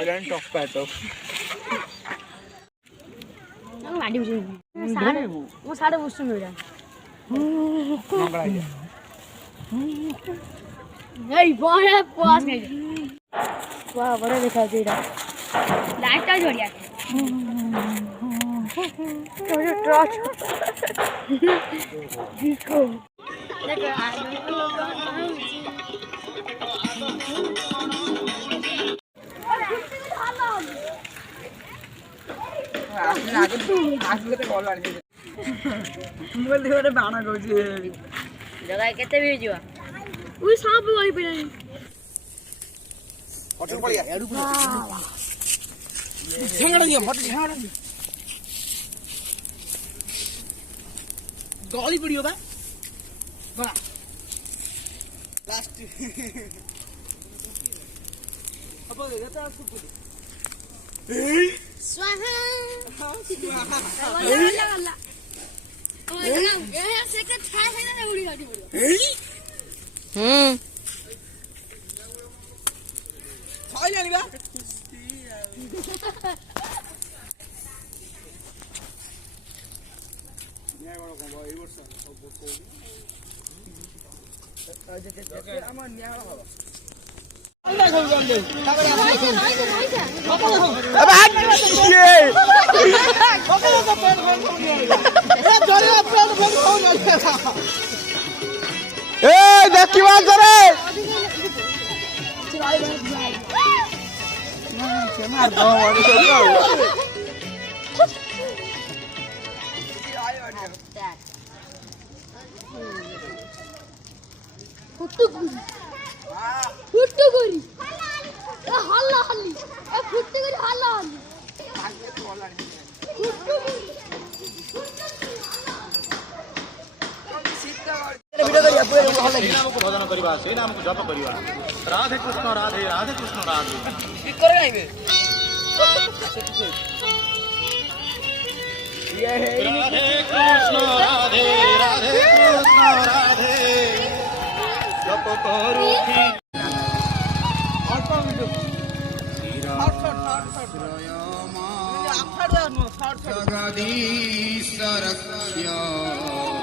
Island of Pato. माटी बुझे वो सारे बुझ मिला मंगला है नहीं बड़ा पास नहीं वाह बड़ा दिखा दे रहा लाइट आ जोड़िया तो जो ट्रॉच देखो बाण कौची जगह केते भी जीवा उई सांप वाली पे नहीं पटक पड़िया एडू झंगड़ा दिया मत झंगड़ा गाली पड़ी होगा बड़ा लास्ट अब देता है कुछ स्वाहा अल्लाह अल्लाह ओ ये से का छाय है ना उड़ी गाड़ी बोलो छाय लानी बा न्याय वाला को এই বর্ষ সব বকো আজ আমার ন্যায় হবে अबे ए देख की बात करे मार दो फुट्टू गोरी ए हल्ला हल्ली ए फुट्टू गोरी हल्ला हल्ली फुट्टू गोरी वीडियो करिया पूरे हल्ला सेई नाम को भजन करिबा सेई नाम को जप करिबा राधे कृष्ण राधे राधे कृष्ण राधे की करे नहीं बे ये है राधे कृष्ण राधे राधे कृष्ण राधे जप करू की जगदीश रक्ष्य